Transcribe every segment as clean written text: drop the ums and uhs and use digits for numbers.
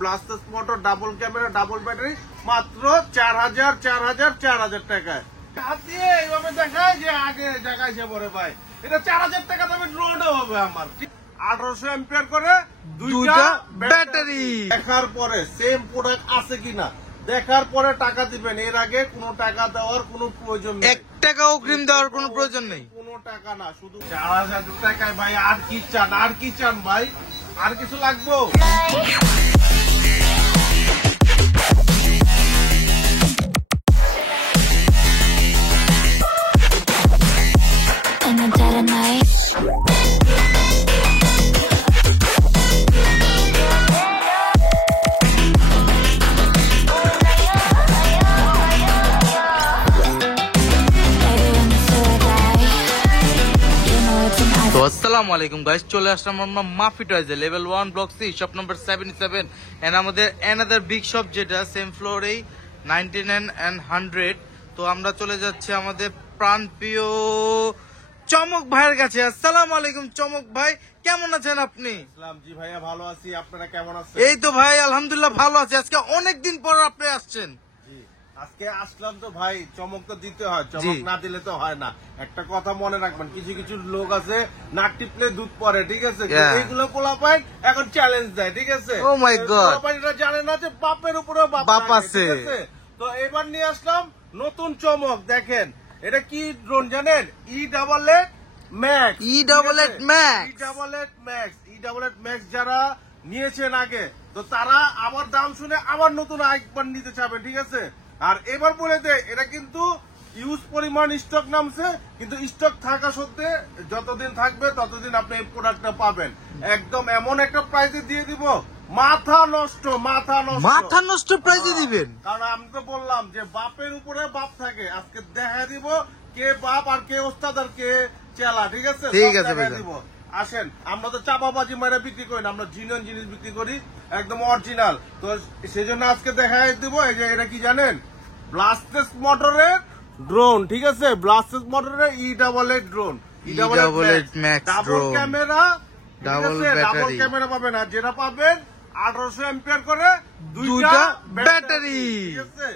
Blasters motor, double camera, double battery, মাত্র 4000 টাকায়। হাত দিয়ে এইভাবে দেখায় যে আগে দেখাইছে পরে ভাই, এটা 4000 টাকা দামে ড্রোনও হবে আমার। 1800 এম্পিয়ার করে দুইটা ব্যাটারি। দেখার পরে সেম প্রোডাক্ট আছে কিনা দেখার পরে টাকা দিবেন, এর আগে কোনো টাকা দেওয়ার কোনো প্রয়োজন নেই, 1 টাকা অগ্রিম দেওয়ার কোনো প্রয়োজন নেই, কোনো টাকা না, শুধু 4000 টাকায় ভাই। আর কি চান, আর কি চান ভাই, আর কিছু লাগবে? আসসালামু আলাইকুম গাইস, চলে আসলাম আমরা মাফি টয়েজে, level 1 block C, shop number 77 and আমাদের অ্যানাদার বিগ শপ যেটা সেম ফ্লোরেই 99 and 100। তো আমরা চলে যাচ্ছি আমাদের প্রাণপ্রিয় চমক ভাইয়ের কাছে। আসসালামু আলাইকুম চমক ভাই, কেমন আছেন আপনি? ইসলাম জি ভাইয়া, ভালো আছি, আপনারা কেমন আছেন? এই তো ভাই আলহামদুলিল্লাহ ভালো আছি। আজকে অনেকদিন পর আপনি আসছেন। আজকে আসলাম তো ভাই, চমক তো দিতে হয়, চমক না দিলে তো হয় না। একটা কথা মনে রাখবেন, কিছু কিছু লোক আছে নাক টিপলে দুধ পড়ে, ঠিক আছে? এইগুলো পোলাপাই এখন চ্যালেঞ্জ দেয়, ঠিক আছে? ও মাই গড, পোলাপাইরা জানে না যে বাপের উপরে বাপ আছে। তো এবার নিয়ে আসলাম নতুন চমক। দেখেন এটা কি ড্রোন জানেন? E88 Max। E88 Max যারা নিয়েছেন আগে, তো তারা আবার দাম শুনে আবার নতুন আরেকবার নিতে চাবেন, ঠিক আছে? আর এবার বলে দেয়, এটা কিন্তু ইউজ পরিমাণ স্টক নামছে, কিন্তু স্টক থাকা সত্ত্বে যতদিন থাকবে ততদিন আপনি এই প্রোডাক্টটা পাবেন। একদম এমন একটা প্রাইসে দিয়ে দিব, মাথা নষ্ট প্রাইসে দিবেন। কারণ আমি তো বললাম যে বাপের উপরে বাপ থাকে, আজকে দেখা দিব কে বাপ আর কে ওস্তাদ আর কে চেলা, ঠিক আছে? দিব। আসেন, আমরা তো চাপাবাজি মারা বিক্রি করি না, আমরা জিনিয়ান জিনিস বিক্রি করি, একদম অরিজিনাল। তো সেই জন্য আজকে দেখাই দিব, এই যে এটা কি জানেন? ব্লাস্টার্স মোটরের ড্রোন, ঠিক আছে? ব্লাস্টার্স মোটরের E88 drone, E88 Max double camera, double camera পাবেন। আর যেটা পাবেন 1800 এম্পিয়ার করে দুইটা ব্যাটারি, ঠিক আছে?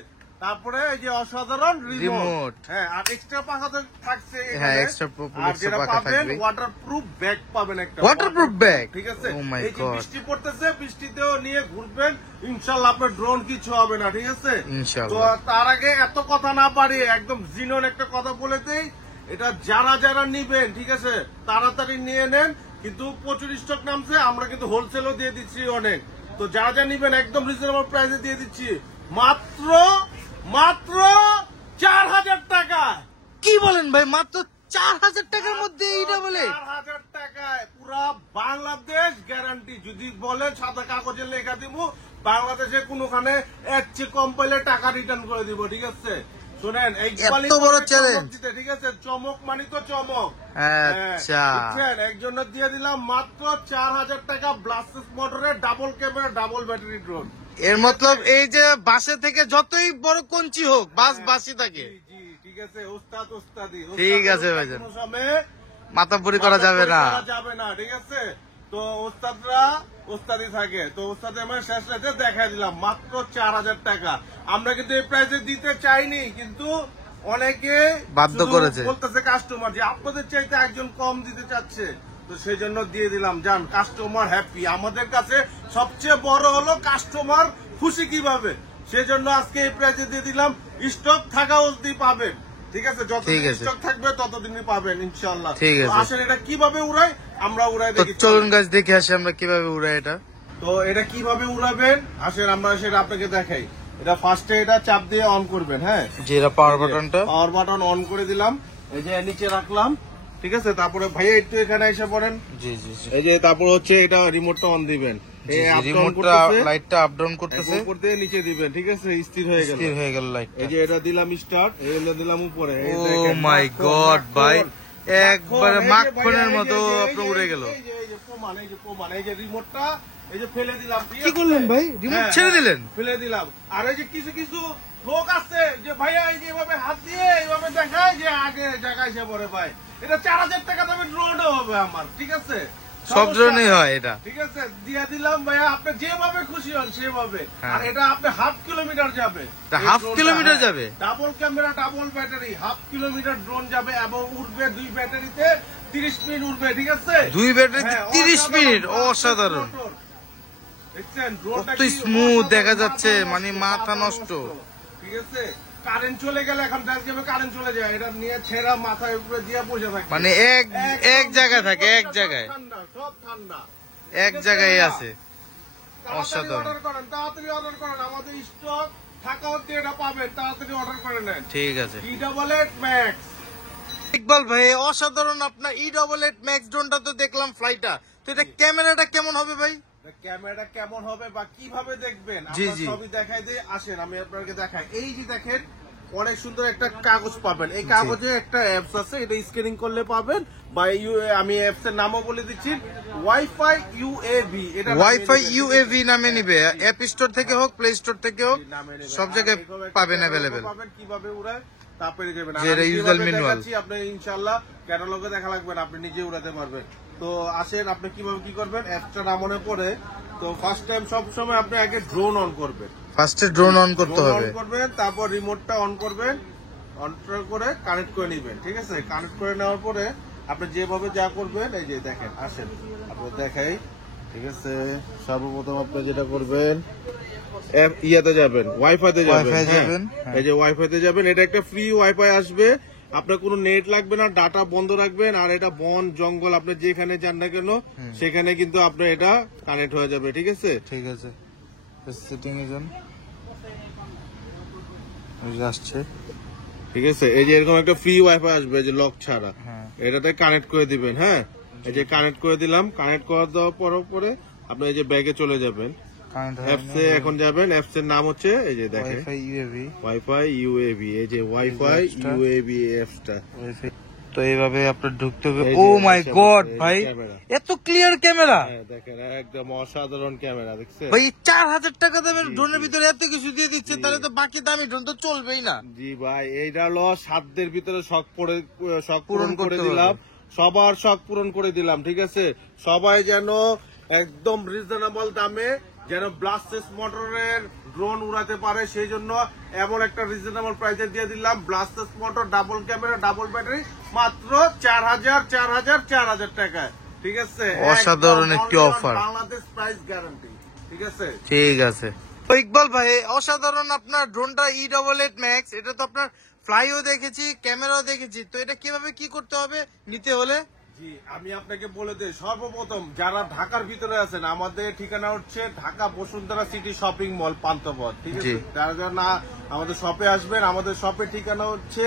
তারপরে এই যে অসাধারণ রিমোট, হ্যাঁ, আর এক্সট্রা পাখা তো থাকছে, হ্যাঁ, এক্সট্রা আর যেটা পাবেন ওয়াটারপ্রুফ ব্যাগ পাবেন, একটা ওয়াটারপ্রুফ ব্যাগ, ঠিক আছে? ও মাই এই যে গড, বৃষ্টি পড়তেছে, বৃষ্টিতেও নিয়ে ঘুরবেন, ইনশাআল্লাহ আপনার ড্রোন কিছু হবে না, ঠিক আছে? তো তার আগে এত কথা না পারিয়ে একদম জিনন একটা কথা বলে দেই, এটা যারা নিবেন, ঠিক আছে, তাড়াতাড়ি নিয়ে নেন, কিন্তু প্রচুর স্টক নামছে, আমরা কিন্তু হোলসেলও দিয়ে দিচ্ছি অনেক। তো যারা নিবেন একদম রিজনেবল প্রাইসে দিয়ে দিচ্ছি, মাত্র 4000 টাকা। কি বলেন ভাই, মাত্র 4000 টাকার মধ্যে? এইটা বলে 4000 টাকায় পুরা বাংলাদেশ গ্যারান্টি। যদি বলে সাদা কাগজে লেখা দিব, বাংলাদেশে কোনখানে এর চেয়ে কম পাইলে টাকা রিটার্ন করে দিব, ঠিক আছে? শুনেন, এই বড় চ্যালেঞ্জ, ঠিক আছে? চমক মানি তো চমক। আচ্ছা, একজন্য দিয়ে দিলাম মাত্র 4000 টাকা, ব্লাস্টার্স মোটরের double camera, double battery drone. এর মতলব এই যে বাসে থেকে যতই বড় কঞ্চি হোক, বাসি থাকে, ঠিক আছে? ওস্তাদি, ঠিক আছে ভাইজান, মাতাবুরি করা যাবে না, ঠিক আছে? তো ওস্তাদরা ওস্তাদি থাকে, তো ওস্তাদে আমার শেষ রাতে দেখা দিলাম মাত্র 4000 টাকা। আমরা কিন্তু এই প্রাইসে দিতে চাইনি, কিন্তু অনেকে বাধ্য করেছে, বলতেছে কাস্টমার যে আপনাদের চাইতে একজন কম দিতে চাচ্ছে, তো সেই জন্য দিয়ে দিলাম। যান, কাস্টমার হ্যাপি। আমাদের কাছে সবচেয়ে বড় হলো কাস্টমার খুশি কিভাবে, সেজন্য আজকে এই প্রাইসে দিয়ে দিলাম। স্টক থাকা অবধি পাবেন, ঠিক আছে? যতদিন স্টক থাকবে ততদিনই পাবেন ইনশাআল্লাহ। আসেন, এটা কিভাবে উড়াই আমরা উড়াই দেখি। চলুন গাছ দেখে আসি আমরা কিভাবে উড়াই এটা। তো এটা কিভাবে উড়াবেন আসেন আমরা সেটা আপনাকে দেখাই। এটা ফার্স্টে এটা চাপ দিয়ে অন করবেন, হ্যাঁ, যে পাওয়ার বাটন অন করে দিলাম, এই যে নিচে রাখলাম, ঠিক আছে? তারপরে ভাইয়া একটু এখানে এসে পড়েন, এই যে তারপর হচ্ছে এটা রিমোটটা অন দিবেন, লাইটটা আপ ডাউন করতেছে, উপর দিয়ে নিচে দিবেন, ঠিক আছে? স্থির হয়ে গেল লাইট। এই যে এটা দিলাম স্টার্ট, এটা দিলাম উপরে। ও মাই গড ভাই, একবারে মাখনের মতো আপনার উড়ে গেল। এই যে প্রমাণ, এই যে রিমোটটা এই যে ফেলে দিলাম। কি করলেন ভাই, রিমোট ছেড়ে দিলেন? ফেলে দিলাম। আর এই যে কিছু লোক আছে যে ভাইয়া এই যে এভাবে হাত দিয়ে এইভাবে দেখায় যে আগে জায়গায় সে পরে ভাই, এটা 4000 টাকা দামে ড্রোনও হবে আমার, ঠিক আছে? সব ধরনের হয় এটা। ঠিক আছে, দিয়ে দিলাম ভাইয়া, আপনি যেভাবে খুশি হন সেভাবে। হ্যাঁ। আর এটা আপনি হাফ কিলোমিটার যাবে, তা হাফ কিলোমিটার যাবে? Double camera double battery, half kilometre drone যাবে এবং উঠবে 2 ব্যাটারিতে 30 মিনিট উঠবে। ঠিক আছে, 2 ব্যাটারিতে হ্যাঁ, 30 মিনিট, অসাধারণ। অসাধারণ। দেখছেন ড্রোনটা কত কি smooth অসাধারণ, দেখা যাচ্ছে, মাথা মানে নষ্ট, মাথা নষ্ট। ঠিক আছে, কারেন্ট চলে গেলে এখন কারেন্ট চলে যায়, এটা নিয়ে ছেঁড়া মাথায় উপরে দিয়ে বসে থাকে, মানে এক জায়গায় থাকে, এক জায়গায়, ঠান্ডা, সব ঠান্ডা, এক জায়গায় আছে। অসাধারণ। অর্ডার করেন, তাড়াতাড়ি অর্ডার করেন, আমাদের স্টক থাকা অবধি এটা পাবেন, তাড়াতাড়ি অর্ডার করে নেন। ঠিক আছে E88 Max। ইকবাল ভাই, অসাধারণ আপনার E88 ম্যাক্স ড্রোনটা তো দেখলাম ফ্লাইটা, তো এটা ক্যামেরাটা কেমন হবে ভাই? ক্যামেরাটা কেমন হবে বা কিভাবে দেখবেন জি, আমরা জি। সবই দেখাই দিই, আসেন আমি আপনাকে দেখাই। এই যে দেখেন অনেক সুন্দর একটা কাগজ পাবেন, এই কাগজে একটা অ্যাপস আছে, এটা স্ক্যানিং করলে পাবেন, বা আমি অ্যাপস এর নামও বলে দিচ্ছি, ওয়াইফাই ইউএভি। এটা ওয়াইফাই ইউএভি নামে নিবে, অ্যাপ স্টোর থেকে হোক, প্লে স্টোর থেকে হোক, নামে নেবেন। সব আর জায়গায় এরকম একটা পাবেন catalog অ্যাভেলেবেল। পাবেন কিভাবে উড়ায় তারপরে যাবেন। যে এটা user manual। আপনি ইনশাআল্লাহ ক্যাটালগে দেখা লাগবে না, আপনি নিজে উড়াতে পারবেন। তো আসেন, আপনি কিভাবে কি করবেন, অ্যাপসটা না মনে পড়ে তো ফার্স্ট টাইম সব সময় আপনি আগে ড্রোন অন করবেন, ফার্স্টে ড্রোন অন করতে ড্রোন হবে। অন করবেন, তারপর রিমোটটা অন করবেন, অন করে কানেক্ট করে নেবেন। ঠিক আছে, কানেক্ট করে নেওয়ার পরে আপনি যেভাবে যা করবেন, এই যে দেখেন, আসেন আপনি দেখাই। ঠিক আছে, সর্বপ্রথম আপনি যেটা করবেন, ইয়াতে যাবেন, ওয়াইফাইতে যাবেন। Wi-Fi হ্যাঁ, যাবেন, হ্যাঁ। এই যে ওয়াইফাইতে যাবেন, এটা একটা ফ্রি ওয়াইফাই আসবে, আপনার কোনো নেট লাগবে না, ডাটা বন্ধ রাখবেন, আর এটা বন জঙ্গল আপনি যেখানে যান না কেন সেখানে কিন্তু আপনার এটা কানেক্ট হয়ে যাবে। ঠিক আছে, ঠিক আছে, সেটিং এ যান, আসছে। ঠিক আছে, এই যে এরকম একটা ফ্রি ওয়াইফাই আসবে, যে লক ছাড়া, হ্যাঁ। এটাতে কানেক্ট করে দিবেন। হ্যাঁ, এই যে কানেক্ট করে দিলাম, কানেক্ট করে দেওয়ার পরে আপনি এই যে ব্যাগে চলে যাবেন, অ্যাপসে এখন যাবেন, অ্যাপস এর নাম হচ্ছে এই যে দেখেন ওয়াইফাই ইউএভি। ওয়াইফাই ইউএভি, এই যে ওয়াইফাই অ্যাপসটা। ইউএভি অ্যাপসটা। তো এইভাবে আপনার ঢুকতে হবে। এই ও যে মাই ক্যামেরা, গড এই ভাই, ক্যামেরা। এত ক্লিয়ার ক্যামেরা হ্যাঁ দেখেন, একদম অসাধারণ ক্যামেরা, দেখছেন? ভাই। 4000 টাকা দামের জি, ড্রোনের জি। ভিতরে এত কিছু দিয়ে দিচ্ছে, তাহলে তো বাকি দামি ড্রোন তো চলবেই না। জি ভাই, এইটা হলো সাধ্যের ভিতরে শখ পূরণ পূরণ করে করতে দিলাম, পারবে। সবার শখ পূরণ করে দিলাম। ঠিক আছে, সবাই যেন একদম রিজনেবল দামে যেন ব্লাস্টেস মোটরের ড্রোন উড়াতে পারে, সেই জন্য এমন একটা রিজনেবল প্রাইসে দিয়ে দিলাম। ব্লাস্টেস motor double camera double battery মাত্র 4000 টাকায়। ঠিক আছে, অসাধারণ একদম একটি only on offer। Bangladesh price guarantee. ঠিক আছে, ঠিক আছে। তো ইকবাল ভাই, অসাধারণ আপনার ড্রোনটা E88 ম্যাক্স, এটা তো আপনার ফ্লাইও দেখেছি, ক্যামেরাও দেখেছি, তো এটা কিভাবে কি করতে হবে নিতে হলে? জি আমি আপনাকে বলে দিই, সর্বপ্রথম যারা ঢাকার ভিতরে আছেন, আমাদের ঠিকানা হচ্ছে Dhaka Bashundhara city shopping mall Panthapath. ঠিক আছে, জি। যারা যারা না আমাদের শপে আসবেন, আমাদের শপের ঠিকানা হচ্ছে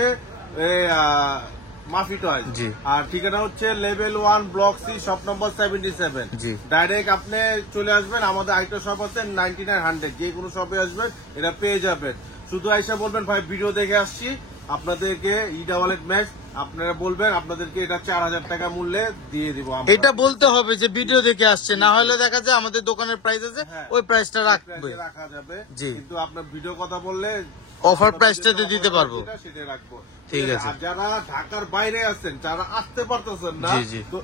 মাফি টয়, জি। আর ঠিকানা হচ্ছে level 1 block C shop number 77। জি। ডাইরেক্ট আপনি চলে আসবেন, আমাদের আরেকটা শপ আছে 9900, যে কোনো শপে আসবেন এটা পেয়ে যাবেন। শুধু আইসা বলবেন ভাই ভিডিও দেখে আসছি, আপনাদেরকে E88 ম্যাক্স আপনারা বলবেন, আপনাদেরকে এটা 4000 টাকা মূল্যে দিয়ে দিব আমরা। এটা বলতে হবে যে ভিডিও দেখে আসছে, না হলে দেখা যায় আমাদের দোকানের প্রাইস আছে, হ্যাঁ, ওই প্রাইসটা রাখবে। প্রাইসে রাখা যাবে। জি। কিন্তু আপনার ভিডিও কথা বললে অফার আমরা প্রাইসটাতে যেটা দিতে offer পারবো। সেটা রাখবো। ঠিক আছে। আর যারা ঢাকার বাইরে আছেন, যারা আসতে পারতেছেন না, জি, জি। তো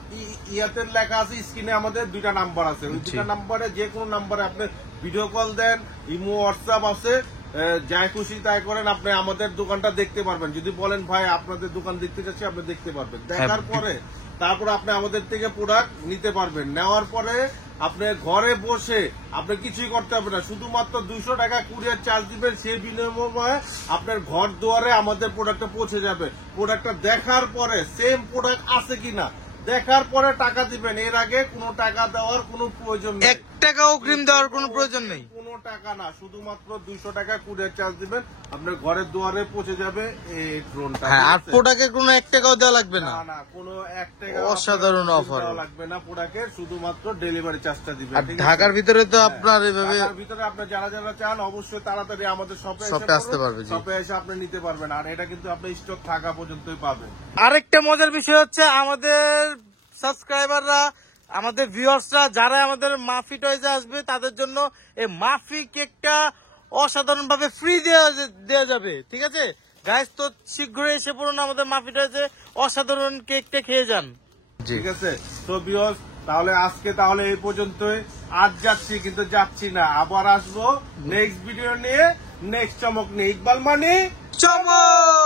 ইয়াতে লেখা আছে স্ক্রিনে আমাদের 2টা নাম্বার আছে, ওই জি। 2টা নাম্বারে যে কোনো নাম্বারে আপনি ভিডিও কল দেন, ইমো হোয়াটসঅ্যাপ আছে, যাই খুশি তাই করেন, আপনি আমাদের দোকানটা দেখতে পারবেন। যদি বলেন ভাই আপনাদের দোকান দেখতে চাচ্ছি, আপনি দেখতে পারবেন। দেখার পরে তারপর আপনি আমাদের থেকে প্রোডাক্ট নিতে পারবেন। নেওয়ার পরে আপনি ঘরে বসে আপনি কিছুই করতে হবে না, শুধুমাত্র 200 টাকা কুরিয়ার চার্জ দিবেন, সেই বিনিময়ে আপনার ঘর দুয়ারে আমাদের প্রোডাক্টটা পৌঁছে যাবে। প্রোডাক্টটা দেখার পরে সেম প্রোডাক্ট আছে কিনা দেখার পরে টাকা দিবেন, এর আগে কোনো টাকা দেওয়ার কোনো প্রয়োজন নেই। 1 টাকা অগ্রিম দেওয়ার কোনো প্রয়োজন নেই। কোনো টাকা না, শুধুমাত্র 200 টাকা কুরিয়ার চার্জ দিবেন, আপনার ঘরের দুয়ারে পৌঁছে যাবে এই ড্রোনটা। হ্যাঁ, আর ঠিক আছে? প্রোডাক্টের কোনো 1 টাকাও দেওয়া লাগবে না। না না, কোনো 1 টাকা অসাধারণ আপনার offer। দেওয়া লাগবে না প্রোডাক্টের, শুধুমাত্র ডেলিভারি চার্জটা দিবেন। আর ঠিক আছে? ঢাকার ভিতরে তো আপনার এভাবে ঢাকার ভিতরে আপনার যারা যারা চান অবশ্যই তাড়াতাড়ি আমাদের শপে শপে আসতে পারবে, জি। শপে এসে আপনি নিতে পারবেন, আর এটা কিন্তু আপনি স্টক থাকা পর্যন্তই পাবেন। আরেকটা মজার বিষয় হচ্ছে, আমাদের সাবস্ক্রাইবাররা, আমাদের ভিউয়ার্সরা যারা আমাদের মাফি টয়েজে আসবে, তাদের জন্য এই মাফি কেকটা অসাধারণ ভাবে ফ্রি দেওয়া যাবে। ঠিক আছে গাইস, তো শীঘ্রই এসে পড়ুন আমাদের মাফি টয়েজে, অসাধারণ কেকটা খেয়ে যান। ঠিক আছে, তো ভিউয়ার্স তাহলে আজকে তাহলে এই পর্যন্তই। আজ যাচ্ছি কিন্তু যাচ্ছি না, আবার আসবো নেক্সট ভিডিও নিয়ে, নেক্সট চমক নিয়ে। ইকবাল মানি চমক।